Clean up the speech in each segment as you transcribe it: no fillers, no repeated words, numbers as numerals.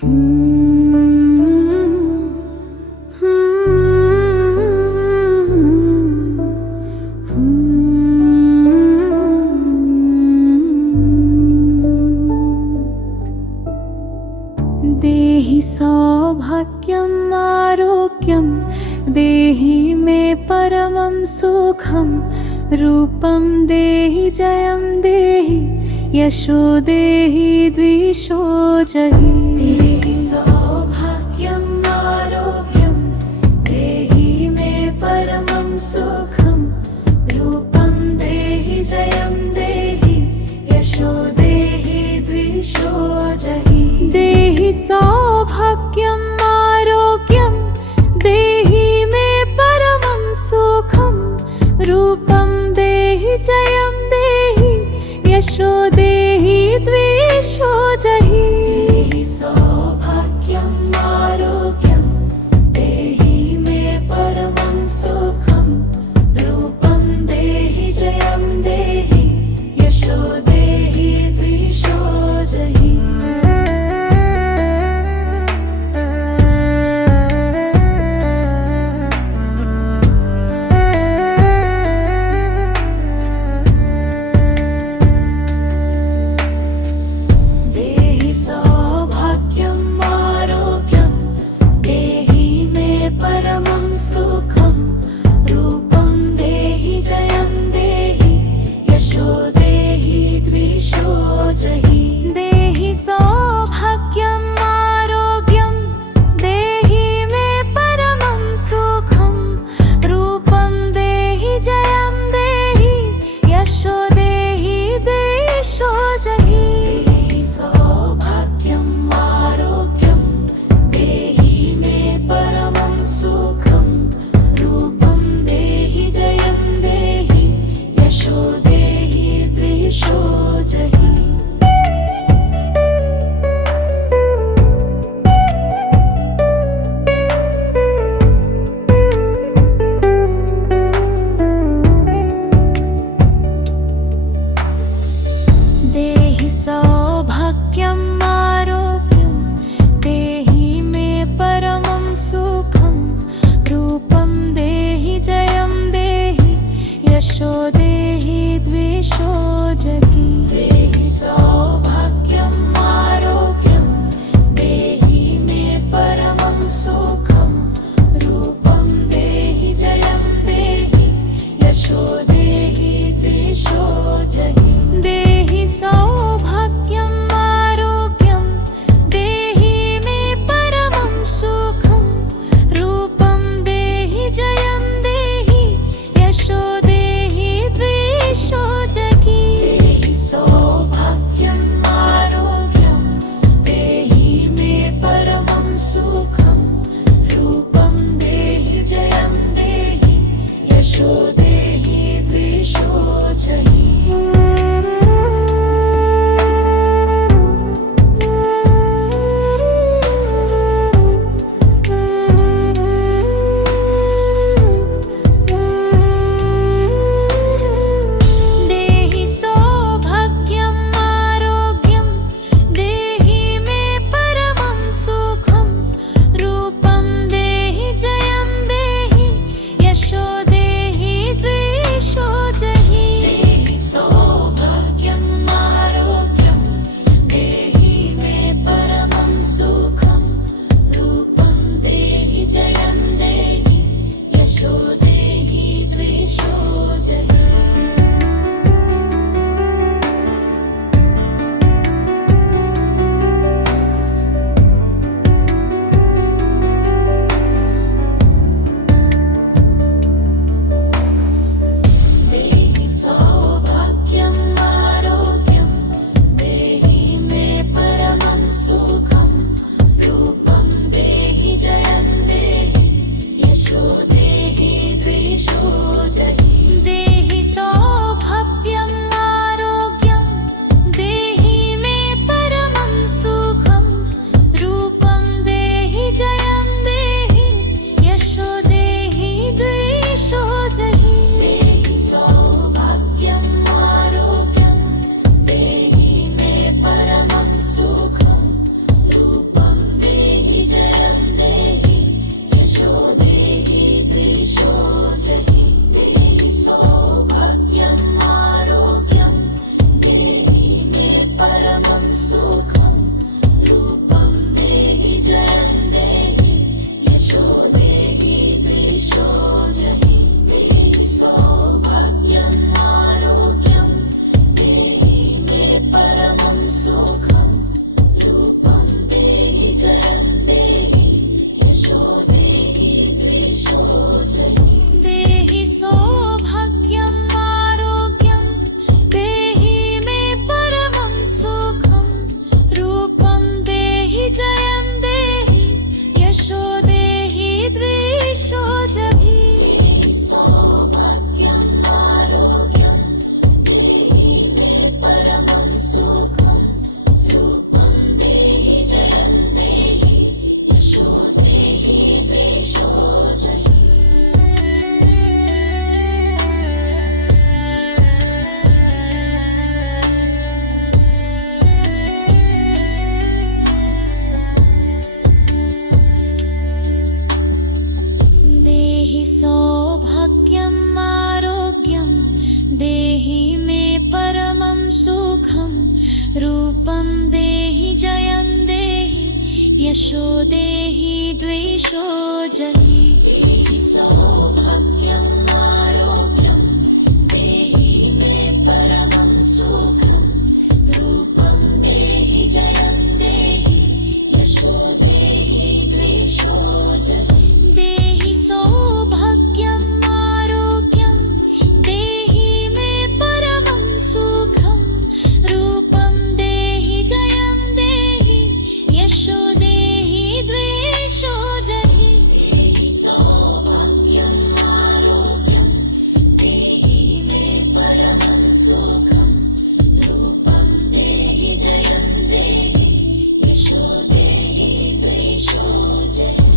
देहि सौभाग्यम् आरोग्यं देहि मे परमं सुखं रूपं देहि जयं देहि यशो देहि द्विषो जहि। देहि सौभाग्यम् आरोग्यं देहि मे परमं सुखं रूपं देहि जयं देहि यशो देहि द्विषो जहि। देहि सौभाग्यम् आरोग्यं देहि मे परमं सुखं रूपं देहि जयं देहि यशो देहि द्विषो जहि। देहि मे परमं सुखं रूपं देहि जयं देहि यशो देहि द्वेषो जहि देहि सौभाग्यं आरोग्यं देहि मे परमं सुखं रूपं देहि जयं देहि यशो देहि द्वेषो जहि देहि सौभाग्यं आरोग्यं देहि मे परमं सुखं रूपं देहि जयं देहि यशो देहि द्वेषो जहि देहि सौभाग्यं आरोग्यं देहि मे परमं सुखं रूपं देहि जयं देहि यशो देहि द्वेषो जहि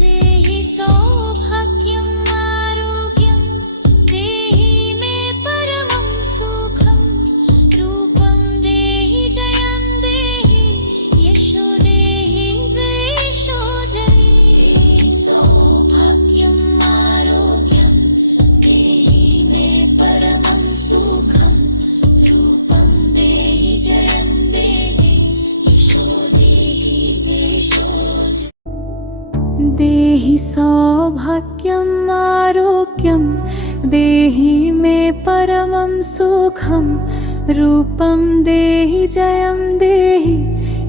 देहि सौभाग्यं आरोग्यं देहि मे परमं सुखं रूपं देहि जयं देहि यशो देहि द्वेषो जहि देहि सौभाग्यं आरोग्यं देहि मे परमं सुखं रूपं देहि जयं देहि यशो देहि द्वेषो जहि देहि सौभाग्यं आरोग्यं देहि मे परमं सुखं रूपं देहि जयं देहि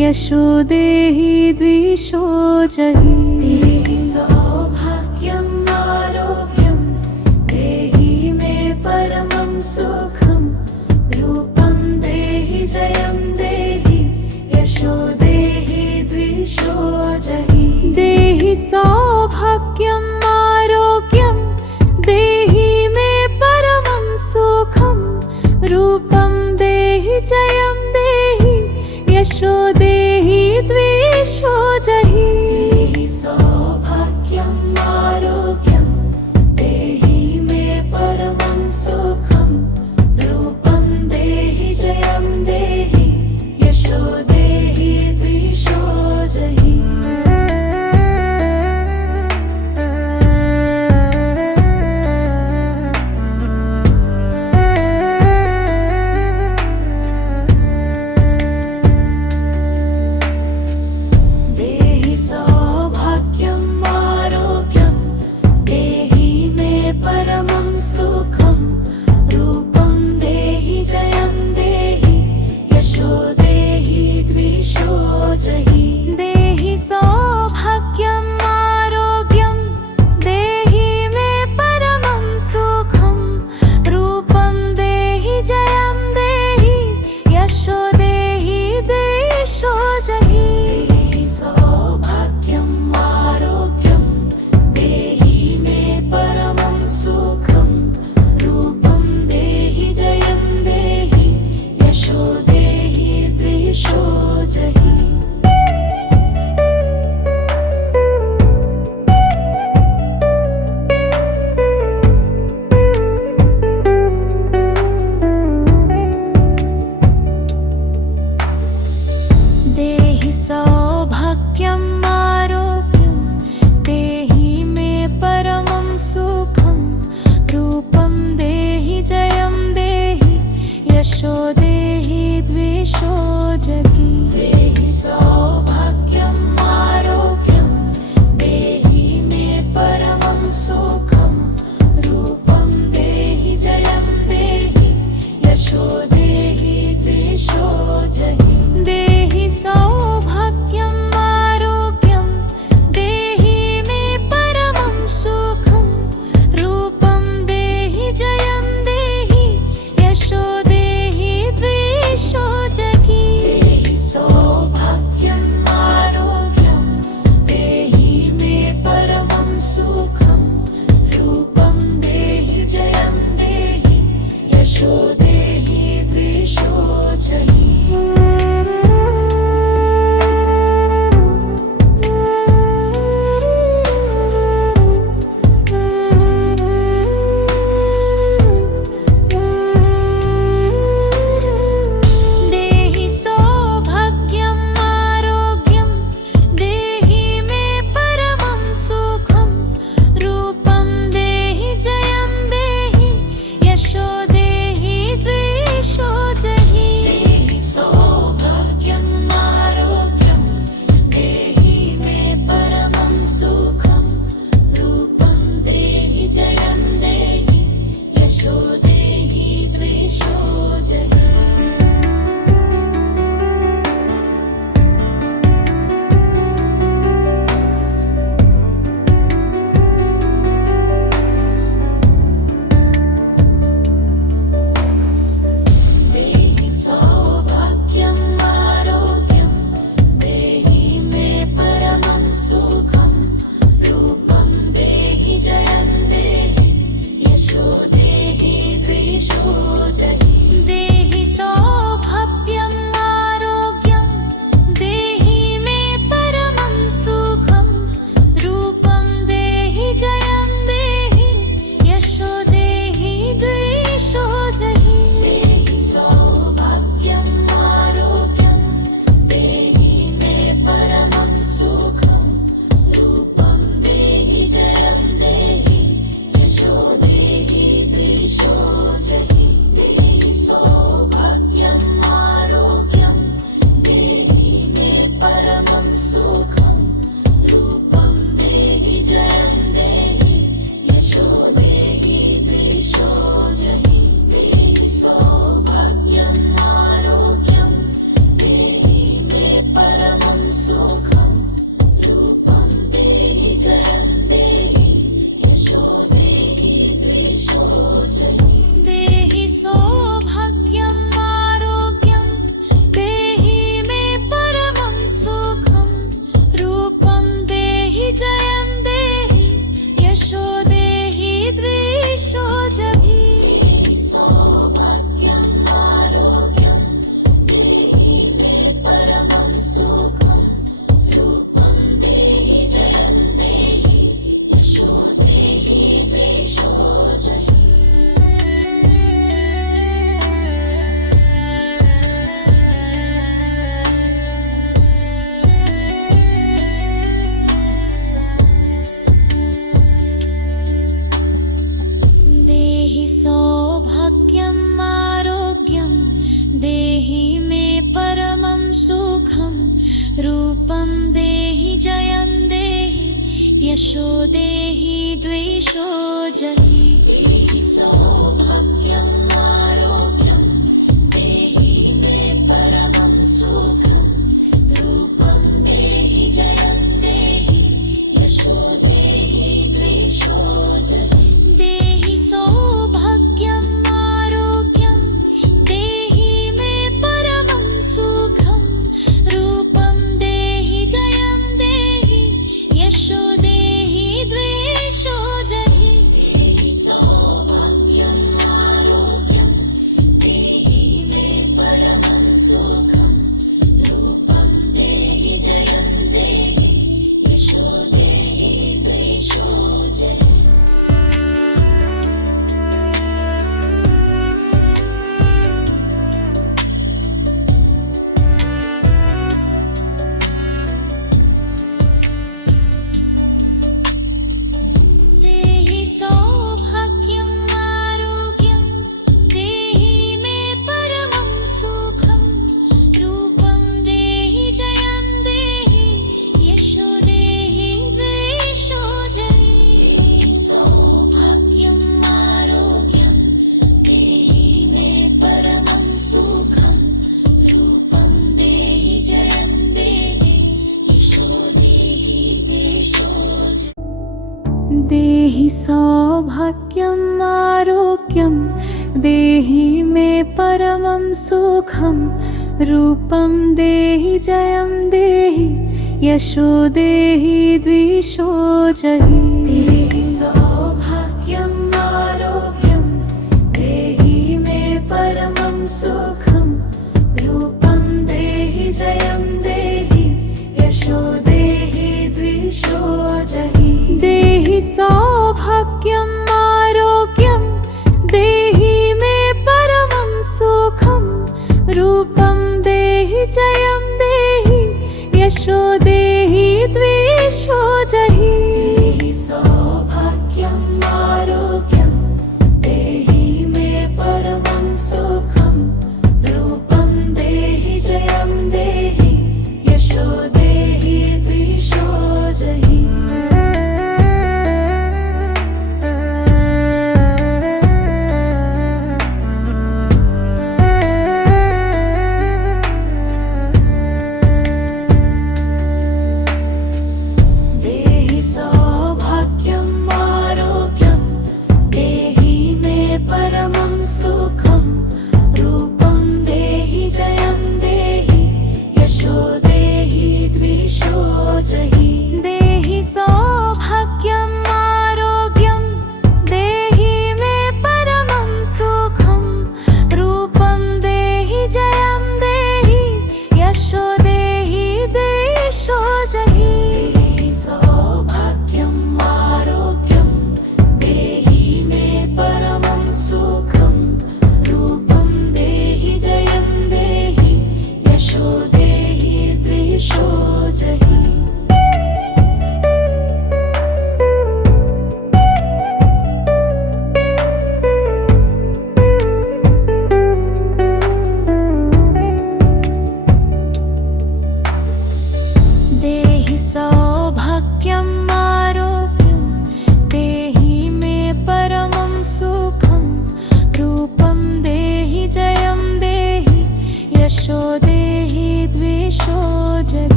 यशो देहि द्वेषो जहि देहि सौभाग्यं आरोग्यं देहि मे परमं सुखं रूपं देहि जयं देहि यशो देहि द्वेषो जहि देहि सौभाग्यं आरोग्यं देहि मे परमं सुखं रूपं देहि जयं देहि यशो देहि द्वेषो जहि देहि जयं देहि यशो देहि द्वेषो जहि देहि सौभाग्यम् आरोग्यं देहि मे परमं सुखं रूपं देहि जयं देहि यशो देहि द्वेषो जहि देहि सौभाग्यम् आरोग्यं देहि मे परमं सुखं रूपं देहि जयं देहि यशो देहि द्वेषो जहि देहि सौभाग्यम् आरोग्यं देहि मे परमं सुखं रूपं देहि जयं देहि यशो देहि द्वेषो जहि देहि सौभाग्यम् आरोग्यं देहि मे परमं सुखं रूपं देहि जयं देहि यशो देहि द्वेषो जहि देहि सौभाग्यम् आरोग्यं देहि मे परमं सुखं रूपं देहि जयं देहि यशो देहि द्वेषो जहि देहि सौभाग्यम् आरोग्यं देहि मे परमं सुखं रूपं देहि जयं देहि यशो देहि द्वेषो जहि देहि सौभाग्यम् आरोग्यं देहि मे परमं सुखं रूपं देहि जयं देहि यशो देहि द्वेषो जहि देहि सौभाग्यम् आरोग्यं देहि मे परमं सुखं रूपं देहि जयं देहि यशो देहि द्वेषो जहि देहि सौभाग्यम् आरोग्यं देहि मे परमं सुखं रूपं देहि जयं देहि यशो देहि द्वेषो जहि देहि सौभाग्यम् आरोग्यं देहि मे परमं सुखं रूपं देहि जयं देहि यशो देहि द्वेषो जहि देहि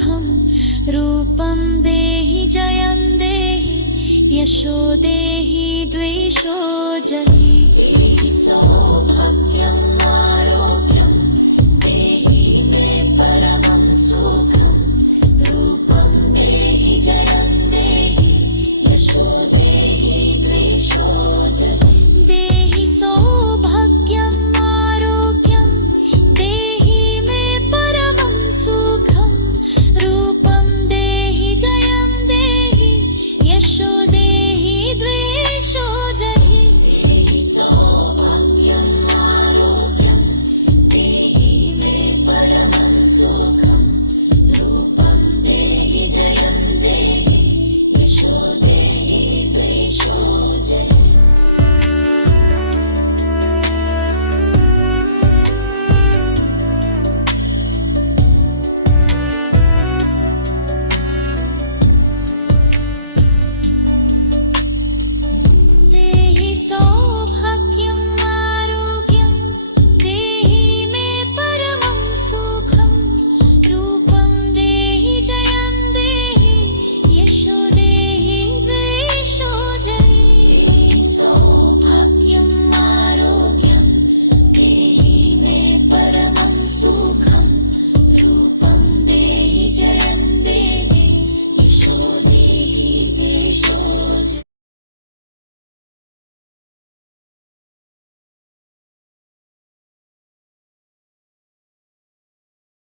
सुखं रूपं देहि जयं देहि यशो देहि द्वेषो जहि देहि सौभाग्यं